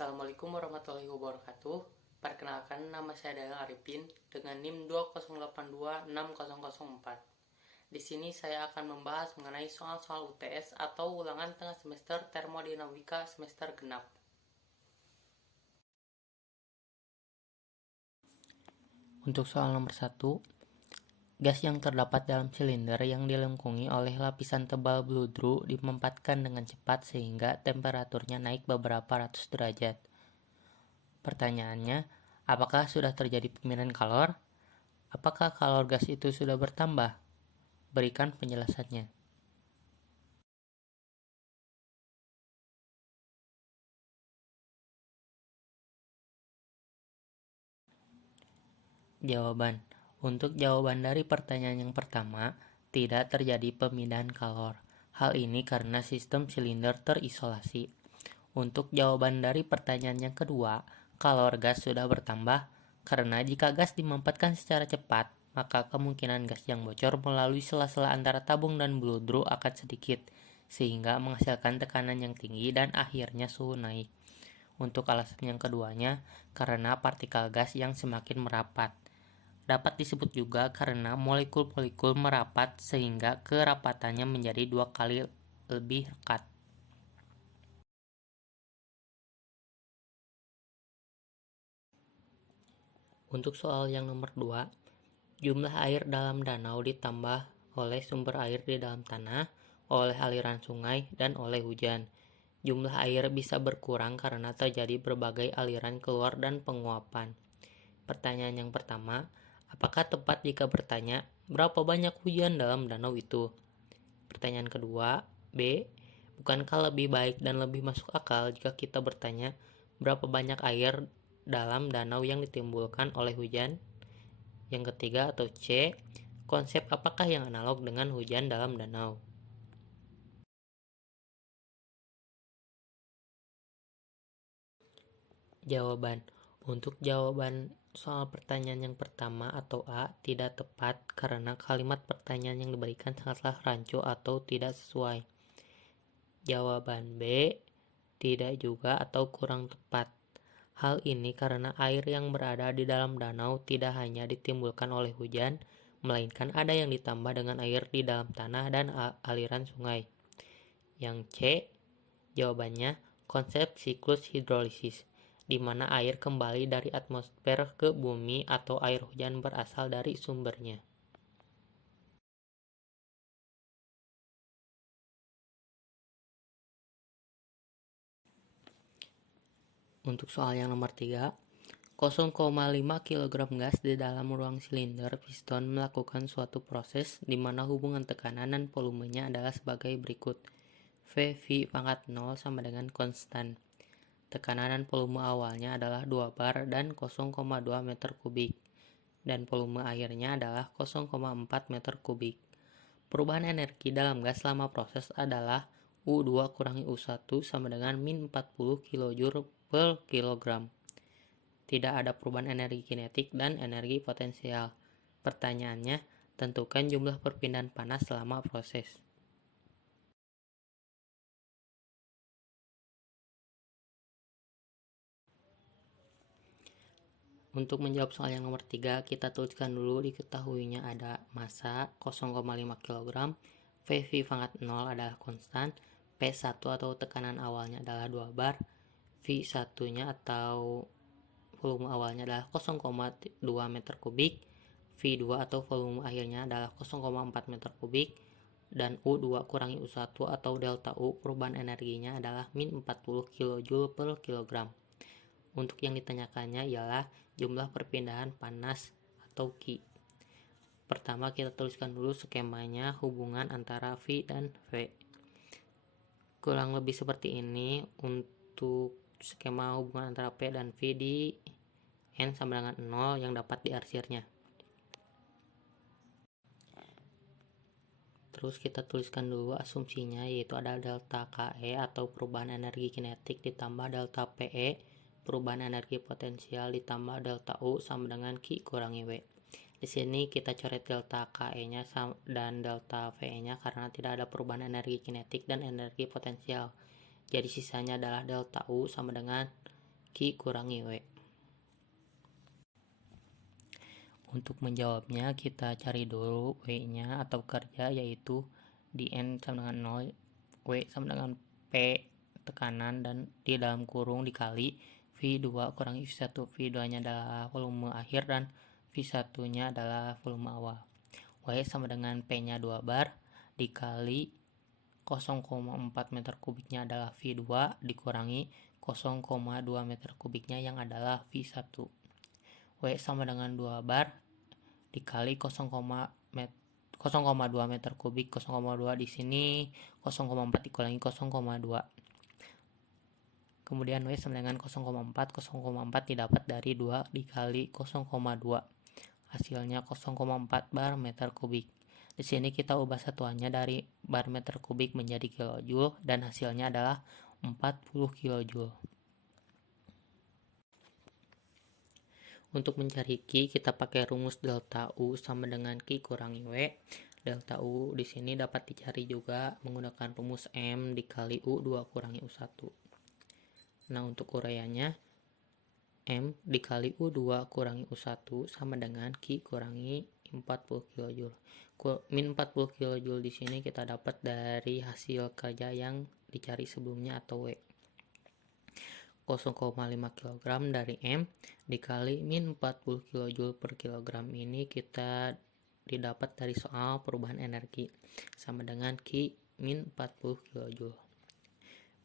Assalamualaikum warahmatullahi wabarakatuh. Perkenalkan, nama saya Daniel Arifin dengan NIM 208260004. Di sini saya akan membahas mengenai soal-soal UTS atau ulangan tengah semester termodinamika semester genap. Untuk soal nomor 1, gas yang terdapat dalam silinder yang dilengkungi oleh lapisan tebal bludru dimempatkan dengan cepat sehingga temperaturnya naik beberapa ratus derajat. Pertanyaannya, apakah sudah terjadi pemilihan kalor? Apakah kalor gas itu sudah bertambah? Berikan penjelasannya. Jawaban. Untuk jawaban dari pertanyaan yang pertama, tidak terjadi pemindahan kalor. Hal ini karena sistem silinder terisolasi. Untuk jawaban dari pertanyaan yang kedua, kalor gas sudah bertambah karena jika gas dimempatkan secara cepat, maka kemungkinan gas yang bocor melalui sela-sela antara tabung dan bludru akan sedikit, sehingga menghasilkan tekanan yang tinggi dan akhirnya suhu naik. Untuk alasan yang keduanya, karena partikel gas yang semakin merapat. Dapat disebut juga karena molekul-molekul merapat sehingga kerapatannya menjadi 2 kali lebih rekat. Untuk soal yang nomor 2, jumlah air dalam danau ditambah oleh sumber air di dalam tanah, oleh aliran sungai, dan oleh hujan. Jumlah air bisa berkurang karena terjadi berbagai aliran keluar dan penguapan. Pertanyaan yang pertama, apakah tepat jika bertanya berapa banyak hujan dalam danau itu? Pertanyaan kedua, B, bukankah lebih baik dan lebih masuk akal jika kita bertanya berapa banyak air dalam danau yang ditimbulkan oleh hujan? Yang ketiga atau C, konsep apakah yang analog dengan hujan dalam danau? Jawaban. Untuk jawaban soal pertanyaan yang pertama atau A tidak tepat karena kalimat pertanyaan yang diberikan sangatlah rancu atau tidak sesuai. Jawaban B tidak juga atau kurang tepat. Hal ini karena air yang berada di dalam danau tidak hanya ditimbulkan oleh hujan, melainkan ada yang ditambah dengan air di dalam tanah dan aliran sungai. Yang C, jawabannya konsep siklus hidrolisis, di mana air kembali dari atmosfer ke bumi atau air hujan berasal dari sumbernya. Untuk soal yang nomor 3, 0,5 kg gas di dalam ruang silinder piston melakukan suatu proses di mana hubungan tekanan dan volumenya adalah sebagai berikut. V pangkat 0 sama dengan konstan. Tekanan dan volume awalnya adalah 2 bar dan 0,2 meter kubik, dan volume akhirnya adalah 0,4 meter kubik. Perubahan energi dalam gas selama proses adalah U2 kurangi U1 sama dengan min 40 kJ per kilogram. Tidak ada perubahan energi kinetik dan energi potensial. Pertanyaannya, tentukan jumlah perpindahan panas selama proses. Untuk menjawab soal yang nomor 3, kita tuliskan dulu diketahuinya ada massa 0,5 kg, V pangkat 0 adalah konstan, P1 atau tekanan awalnya adalah 2 bar, V1-nya atau volume awalnya adalah 0,2 meter kubik, V2 atau volume akhirnya adalah 0,4 meter kubik, dan U2 kurangi U1 atau delta U perubahan energinya adalah min 40 kJ per kilogram. Untuk yang ditanyakannya ialah jumlah perpindahan panas atau Q. Pertama kita tuliskan dulu skemanya hubungan antara V dan V. Kurang lebih seperti ini untuk skema hubungan antara P dan V di N sama dengan 0 yang dapat diarsirnya. Terus kita tuliskan dulu asumsinya, yaitu ada delta KE atau perubahan energi kinetik ditambah delta PE perubahan energi potensial ditambah delta U sama dengan Q kurangi W. Di sini kita coret delta KE-nya dan delta VE-nya karena tidak ada perubahan energi kinetik dan energi potensial. Jadi sisanya adalah delta U sama dengan Q kurangi W. Untuk menjawabnya kita cari dulu W-nya atau kerja, yaitu di N sama dengan 0, W sama dengan P tekanan, dan di dalam kurung dikali V2 kurangi V1. V2 nya adalah volume akhir dan V1 nya adalah volume awal. W sama dengan P nya 2 bar dikali 0,4 meter kubiknya adalah V2 dikurangi 0,2 meter kubiknya yang adalah V1. W sama dengan 2 bar dikali 0,2 meter kubik. 0,2 di sini 0,4 dikurangi 0,2. Kemudian W sama dengan 0,4. 0,4 didapat dari 2 dikali 0,2. Hasilnya 0,4 bar meter kubik. Di sini kita ubah satuannya dari bar meter kubik menjadi kilojoule dan hasilnya adalah 40 kilojoule. Untuk mencari Q, kita pakai rumus delta U sama dengan Q kurangi W. Delta U di sini dapat dicari juga menggunakan rumus M dikali U2 kurangi U1. Nah, untuk uraiannya, M dikali U2 kurangi U1 sama dengan Q kurangi 40 kJ. Min 40 kJ di sini kita dapat dari hasil kerja yang dicari sebelumnya atau W. 0,5 kg dari M dikali min 40 kJ per kilogram ini kita didapat dari soal perubahan energi sama dengan Q min 40 kJ.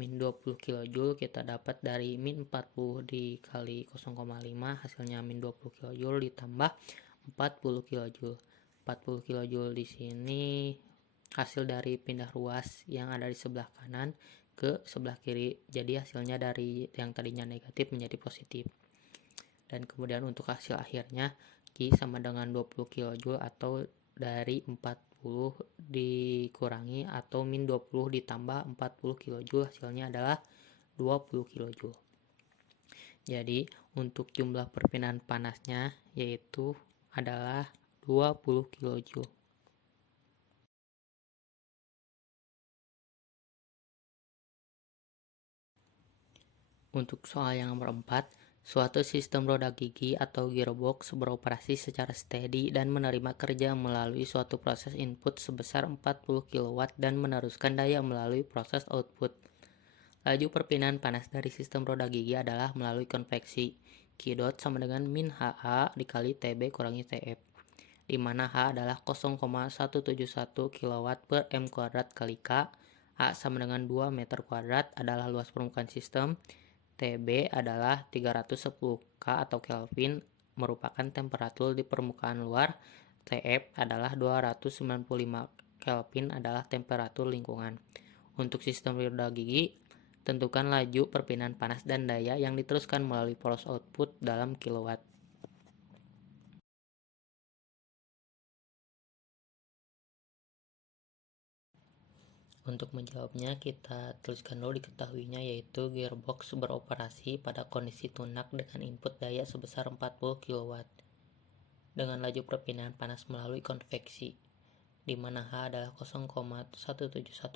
Min 20 kJ kita dapat dari min 40 dikali 0,5 hasilnya min 20 kJ ditambah 40 kJ. 40 kJ di sini hasil dari pindah ruas yang ada di sebelah kanan ke sebelah kiri, jadi hasilnya dari yang tadinya negatif menjadi positif. Dan kemudian untuk hasil akhirnya Q sama dengan 20 kJ atau dari 40 dikurangi atau min 20 ditambah 40 kJ hasilnya adalah 20 kJ. Jadi untuk jumlah perpindahan panasnya yaitu adalah 20 kJ. Untuk soal yang nomor 4, suatu sistem roda gigi atau gearbox beroperasi secara steady dan menerima kerja melalui suatu proses input sebesar 40 kW dan meneruskan daya melalui proses output. Laju perpindahan panas dari sistem roda gigi adalah melalui konveksi. Q dot sama dengan min HA dikali TB kurangi TF, di mana H adalah 0,171 kW per M kuadrat kali K. A sama dengan 2 meter kuadrat adalah luas permukaan sistem. TB adalah 310 K atau Kelvin, merupakan temperatur di permukaan luar. TF adalah 295 Kelvin, adalah temperatur lingkungan. Untuk sistem roda gigi, tentukan laju perpindahan panas dan daya yang diteruskan melalui poros output dalam kilowatt. Untuk menjawabnya kita tuliskan dulu diketahuinya, yaitu gearbox beroperasi pada kondisi tunak dengan input daya sebesar 40 kW dengan laju perpindahan panas melalui konveksi, di mana H adalah 0,171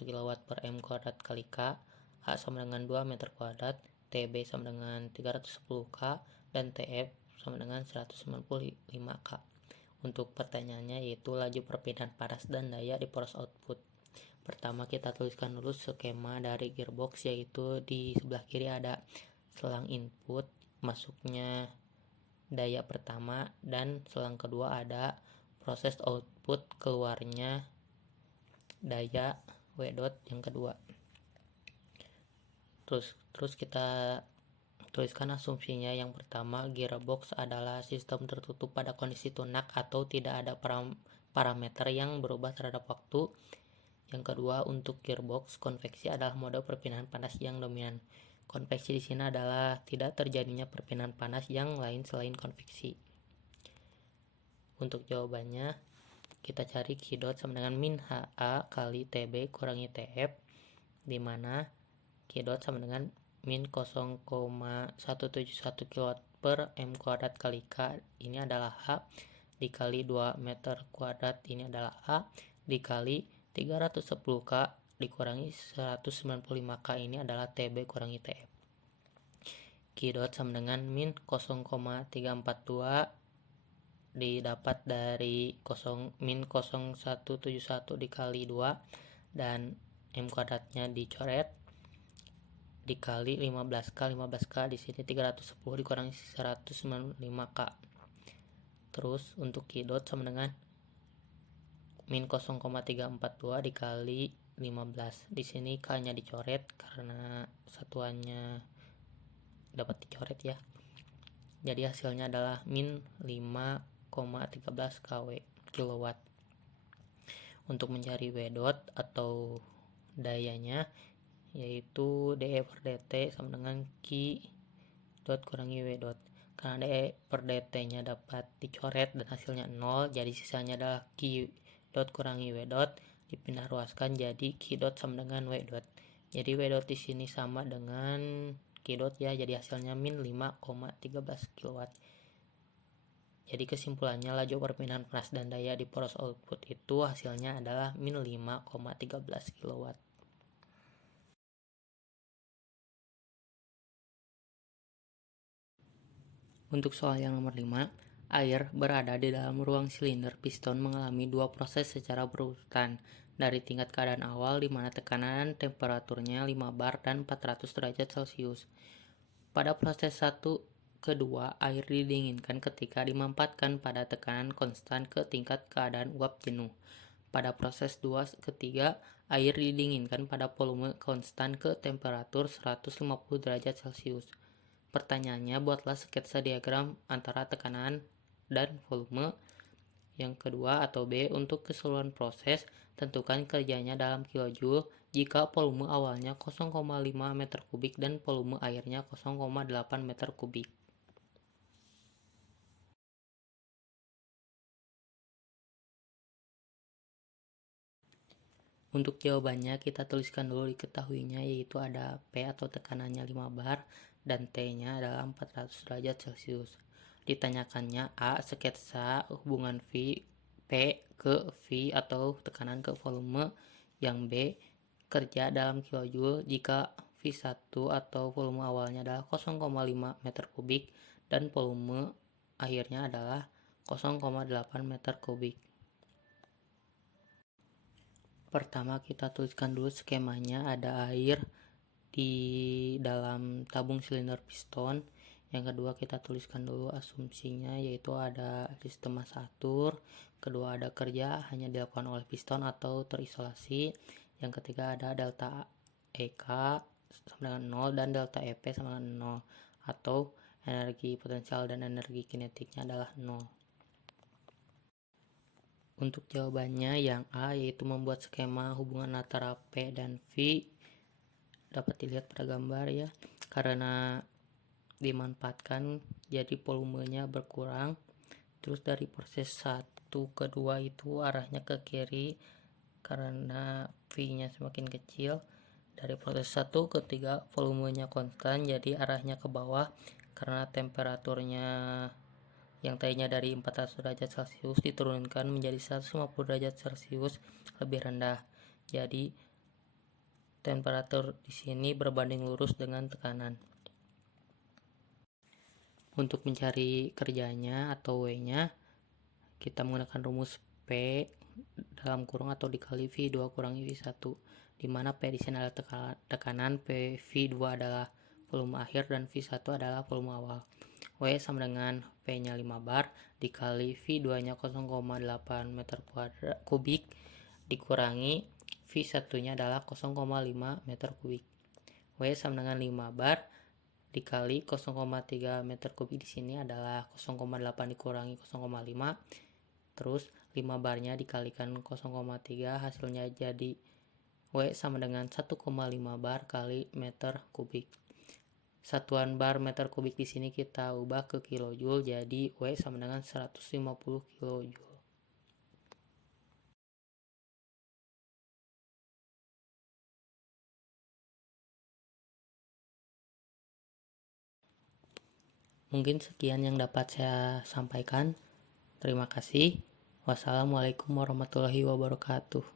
kW per M kuadrat kali K. A sama dengan 2 meter kuadrat, TB sama dengan 310 K, dan TF sama dengan 195 K. Untuk pertanyaannya yaitu laju perpindahan panas dan daya di poros output. Pertama kita tuliskan dulu skema dari gearbox, yaitu di sebelah kiri ada selang input masuknya daya pertama dan selang kedua ada proses output keluarnya daya W dot yang kedua. Terus kita tuliskan asumsinya. Yang pertama, gearbox adalah sistem tertutup pada kondisi tunak atau tidak ada parameter yang berubah terhadap waktu. Yang kedua, untuk gearbox konveksi adalah mode perpindahan panas yang dominan. Konveksi di sini adalah tidak terjadinya perpindahan panas yang lain selain konveksi. Untuk jawabannya kita cari Q dot sama dengan min HA kali TB kurangi TF, di mana Q dot sama dengan min 0,171 kW per M kuadrat kali K, ini adalah H, dikali 2 meter kuadrat, ini adalah A, dikali 310 K dikurangi 195 K, ini adalah TB kurangi TF. Q Q dot sama dengan min 0,342 didapat dari min 0171 dikali 2 dan M kuadratnya dicoret dikali 15K. 15K di sini 310 dikurangi 195K. Terus untuk Q dot sama dengan min 0,342 dikali 15. Di sini K-nya dicoret karena satuannya dapat dicoret ya. Jadi hasilnya adalah min 5,13 kW. Untuk mencari W dot atau dayanya yaitu DE per DT sama dengan Q dot kurangi W dot. Karena DE per DT nya dapat dicoret dan hasilnya 0, jadi sisanya adalah Q dot kurangi W dot dipindah ruaskan jadi Q dot sama dengan W dot. Jadi W dot di sini sama dengan Q dot ya, jadi hasilnya min 5,13 kW. Jadi kesimpulannya laju perpindahan panas dan daya di poros output itu hasilnya adalah min 5,13 kW. Untuk soal yang nomor 5, air berada di dalam ruang silinder piston mengalami dua proses secara berurutan dari tingkat keadaan awal di mana tekanan dan temperaturnya 5 bar dan 400 derajat Celcius. Pada proses 1 kedua, air didinginkan ketika dimampatkan pada tekanan konstan ke tingkat keadaan uap jenuh. Pada proses 2 ketiga, air didinginkan pada volume konstan ke temperatur 150 derajat Celcius. Pertanyaannya, buatlah sketsa diagram antara tekanan dan volume. Yang kedua atau B, untuk keseluruhan proses, tentukan kerjanya dalam kilojoule jika volume awalnya 0,5 meter kubik dan volume airnya 0,8 meter kubik. Untuk jawabannya kita tuliskan dulu diketahuinya, yaitu ada P atau tekanannya 5 bar dan T-nya adalah 400 derajat Celcius. Ditanyakannya A, sketsa hubungan V P ke V atau tekanan ke volume. Yang B, kerja dalam kilojoule jika V1 atau volume awalnya adalah 0,5 meter kubik dan volume akhirnya adalah 0,8 meter kubik. Pertama kita tuliskan dulu skemanya, ada air di dalam tabung silinder piston. Yang kedua kita tuliskan dulu asumsinya, yaitu ada sistem massa atur. Kedua ada kerja hanya dilakukan oleh piston atau terisolasi. Yang ketiga ada delta EK sama dengan 0 dan delta EP sama dengan 0, atau energi potensial dan energi kinetiknya adalah 0. Untuk jawabannya yang A, yaitu membuat skema hubungan antara P dan V. Dapat dilihat pada gambar ya, karena dimanfaatkan jadi volumenya berkurang. Terus dari proses 1 ke 2 itu arahnya ke kiri karena V nya semakin kecil. Dari proses 1 ke 3 volumenya konstan, jadi arahnya ke bawah karena temperaturnya yang tadinya dari 400 derajat Celcius diturunkan menjadi 150 derajat Celcius lebih rendah. Jadi temperatur di sini berbanding lurus dengan tekanan. Untuk mencari kerjanya atau W-nya, kita menggunakan rumus P dalam kurung atau dikali V2 kurangi V1, di mana P di sini adalah tekanan, V2 adalah volume akhir dan V1 adalah volume awal. W sama dengan P-nya 5 bar dikali V2-nya 0,8 meter kubik dikurangi V1-nya adalah 0,5 meter kubik. W sama dengan 5 bar dikali 0,3 meter kubik di sini adalah 0,8 dikurangi 0,5. Terus 5 barnya dikalikan 0,3, hasilnya jadi W sama dengan 1,5 bar kali meter kubik. Satuan bar meter kubik di sini kita ubah ke kilojoule, jadi W sama dengan 150 kilojoule. Mungkin sekian yang dapat saya sampaikan. Terima kasih. Wassalamualaikum warahmatullahi wabarakatuh.